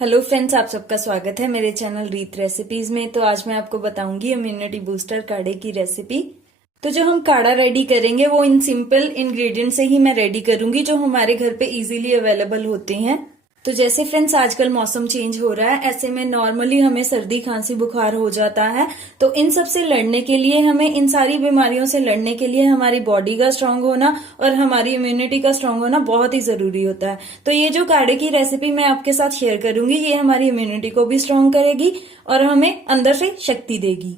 Hello friends, आप सबका स्वागत है मेरे चैनल रीत रेसिपीज में। तो आज मैं आपको बताऊंगी इम्यूनिटी बूस्टर काढ़े की रेसिपी। तो जो हम काढ़ा रेडी करेंगे वो इन सिंपल इंग्रेडिएंट से ही मैं रेडी करूंगी, जो हमारे घर पे इजीली अवेलेबल होते हैं। तो जैसे फ्रेंड्स आजकल मौसम चेंज हो रहा है, ऐसे में नॉर्मली हमें सर्दी खांसी बुखार हो जाता है। तो इन सब से लड़ने के लिए, हमें इन सारी बीमारियों से लड़ने के लिए हमारी बॉडी का स्ट्रांग होना और हमारी इम्यूनिटी का स्ट्रांग होना बहुत ही जरूरी होता है। तो ये जो काढ़े की रेसिपी मैं आपके साथ शेयर करूंगी, ये हमारी इम्यूनिटी को भी स्ट्रांग करेगी और हमें अंदर से शक्ति देगी।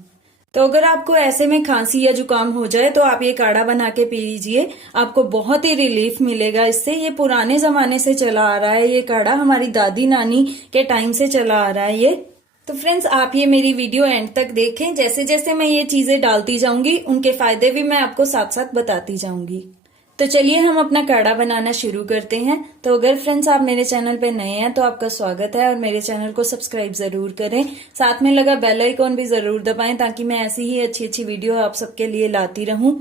तो अगर आपको ऐसे में खांसी या जुकाम हो जाए तो आप ये काढ़ा बना के पी लीजिए, आपको बहुत ही रिलीफ मिलेगा इससे। ये पुराने जमाने से चला आ रहा है, ये काढ़ा हमारी दादी नानी के टाइम से चला आ रहा है ये। तो फ्रेंड्स आप ये मेरी वीडियो एंड तक देखें, जैसे जैसे मैं ये चीजें डालती जाऊंगी उनके फायदे भी मैं आपको साथ साथ बताती जाऊंगी। तो चलिए हम अपना काढ़ा बनाना शुरू करते हैं। तो अगर फ्रेंड्स आप मेरे चैनल पे नए हैं तो आपका स्वागत है और मेरे चैनल को सब्सक्राइब जरूर करें। साथ में लगा बेल आइकॉन भी जरूर दबाएं ताकि मैं ऐसी ही अच्छी अच्छी वीडियो आप सबके लिए लाती रहूं।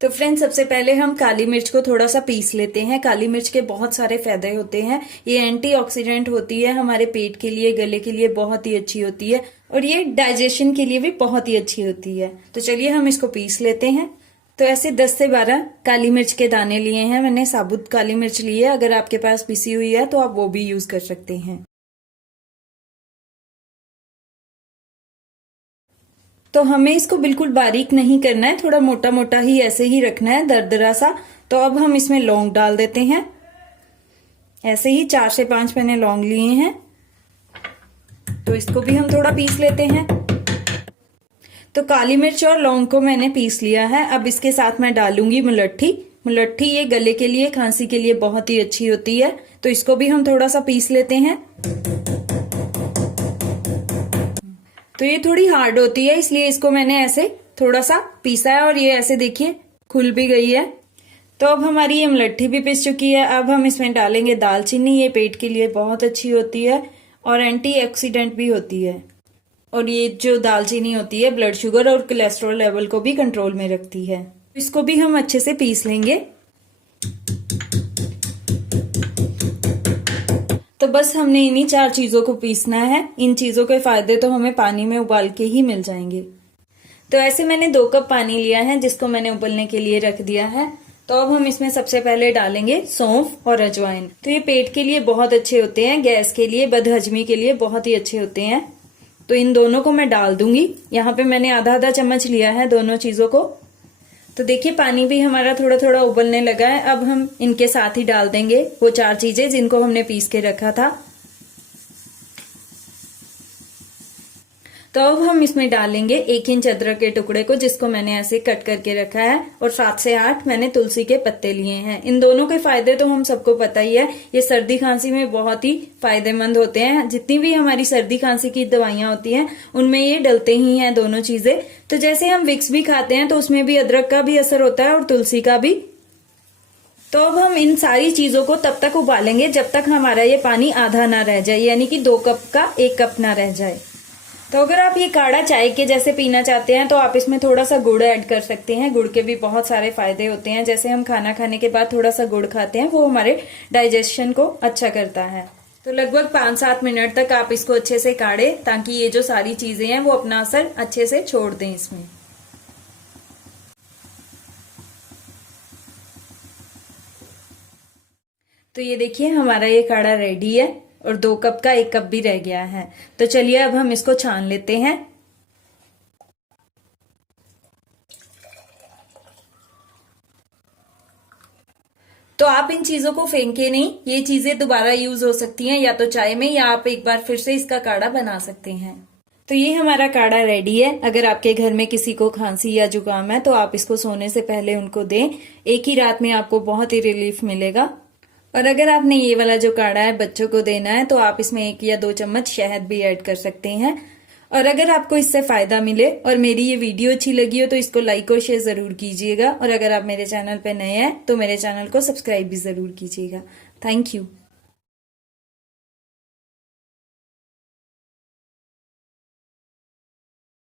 तो फ्रेंड्स सबसे पहले हम काली मिर्च को थोड़ा सा पीस लेते हैं। काली मिर्च के बहुत सारे फायदे होते हैं। ये एंटीऑक्सीडेंट होती है, हमारे पेट के लिए, गले के लिए बहुत ही अच्छी होती है और ये डाइजेशन के लिए भी बहुत ही अच्छी होती है। तो चलिए हम इसको पीस लेते हैं। तो ऐसे 10 से 12 काली मिर्च के दाने लिए हैं मैंने, साबुत काली मिर्च ली है। अगर आपके पास पिसी हुई है तो आप वो भी यूज कर सकते हैं। तो हमें इसको बिल्कुल बारीक नहीं करना है, थोड़ा मोटा मोटा ही ऐसे ही रखना है, दरदरा सा। तो अब हम इसमें लौंग डाल देते हैं। ऐसे ही 4 से 5 मैंने लौंग लिए हैं। तो इसको भी हम थोड़ा पीस लेते हैं। तो काली मिर्च और लौंग को मैंने पीस लिया है। अब इसके साथ मैं डालूंगी मुलट्ठी। मुलट्ठी ये गले के लिए, खांसी के लिए बहुत ही अच्छी होती है। तो इसको भी हम थोड़ा सा पीस लेते हैं। तो ये थोड़ी हार्ड होती है, इसलिए इसको मैंने ऐसे थोड़ा सा पीसा है और ये ऐसे देखिए खुल भी गई है। तो अब हमारी ये मुलट्ठी भी पिस चुकी है। अब हम इसमें डालेंगे दालचीनी। ये पेट के लिए बहुत अच्छी होती है और एंटीऑक्सीडेंट भी होती है। और ये जो दालचीनी होती है ब्लड शुगर और कोलेस्ट्रॉल लेवल को भी कंट्रोल में रखती है। इसको भी हम अच्छे से पीस लेंगे। तो बस हमने इन्हीं 4 चीजों को पीसना है। इन चीजों के फायदे तो हमें पानी में उबाल के ही मिल जाएंगे। तो ऐसे मैंने 2 कप पानी लिया है जिसको मैंने उबलने के लिए रख दिया है। तो अब हम इसमें सबसे पहले डालेंगे सौंफ और अजवाइन। तो ये पेट के लिए बहुत अच्छे होते हैं, गैस के लिए, बदहजमी के लिए बहुत ही अच्छे होते हैं। तो इन दोनों को मैं डाल दूंगी। यहाँ पे मैंने आधा आधा चम्मच लिया है दोनों चीजों को। तो देखिए पानी भी हमारा थोड़ा थोड़ा उबलने लगा है। अब हम इनके साथ ही डाल देंगे वो 4 चीजें जिनको हमने पीस के रखा था। तो अब हम इसमें डालेंगे 1 इंच अदरक के टुकड़े को, जिसको मैंने ऐसे कट करके रखा है, और 7 से 8 मैंने तुलसी के पत्ते लिए हैं। इन दोनों के फायदे तो हम सबको पता ही है, ये सर्दी खांसी में बहुत ही फायदेमंद होते हैं। जितनी भी हमारी सर्दी खांसी की दवाइयां होती हैं उनमें ये डलते ही हैं दोनों चीजें। तो जैसे हम विक्स भी खाते हैं तो उसमें भी अदरक का भी असर होता है और तुलसी का भी। तो अब हम इन सारी चीजों को तब तक उबालेंगे जब तक हमारा ये पानी आधा ना रह जाए, यानी कि 2 कप का 1 कप ना रह जाए। तो अगर आप ये काढ़ा चाय के जैसे पीना चाहते हैं तो आप इसमें थोड़ा सा गुड़ ऐड कर सकते हैं। गुड़ के भी बहुत सारे फायदे होते हैं। जैसे हम खाना खाने के बाद थोड़ा सा गुड़ खाते हैं, वो हमारे डाइजेशन को अच्छा करता है। तो लगभग 5-7 मिनट तक आप इसको अच्छे से काढ़े, ताकि ये जो सारी चीजें हैं वो अपना असर अच्छे से छोड़ दें इसमें। तो ये देखिए हमारा ये काढ़ा रेडी है और 2 कप का 1 कप भी रह गया है। तो चलिए अब हम इसको छान लेते हैं। तो आप इन चीजों को फेंके नहीं, ये चीजें दोबारा यूज हो सकती हैं, या तो चाय में, या आप एक बार फिर से इसका काढ़ा बना सकते हैं। तो ये हमारा काढ़ा रेडी है। अगर आपके घर में किसी को खांसी या जुकाम है तो आप इसको सोने से पहले उनको दें। एक ही रात में आपको बहुत ही रिलीफ मिलेगा। और अगर आपने ये वाला जो काढ़ा है बच्चों को देना है तो आप इसमें 1 या 2 चम्मच शहद भी ऐड कर सकते हैं। और अगर आपको इससे फायदा मिले और मेरी ये वीडियो अच्छी लगी हो तो इसको लाइक और शेयर जरूर कीजिएगा। और अगर आप मेरे चैनल पे नए हैं तो मेरे चैनल को सब्सक्राइब भी जरूर कीजिएगा। Thank you.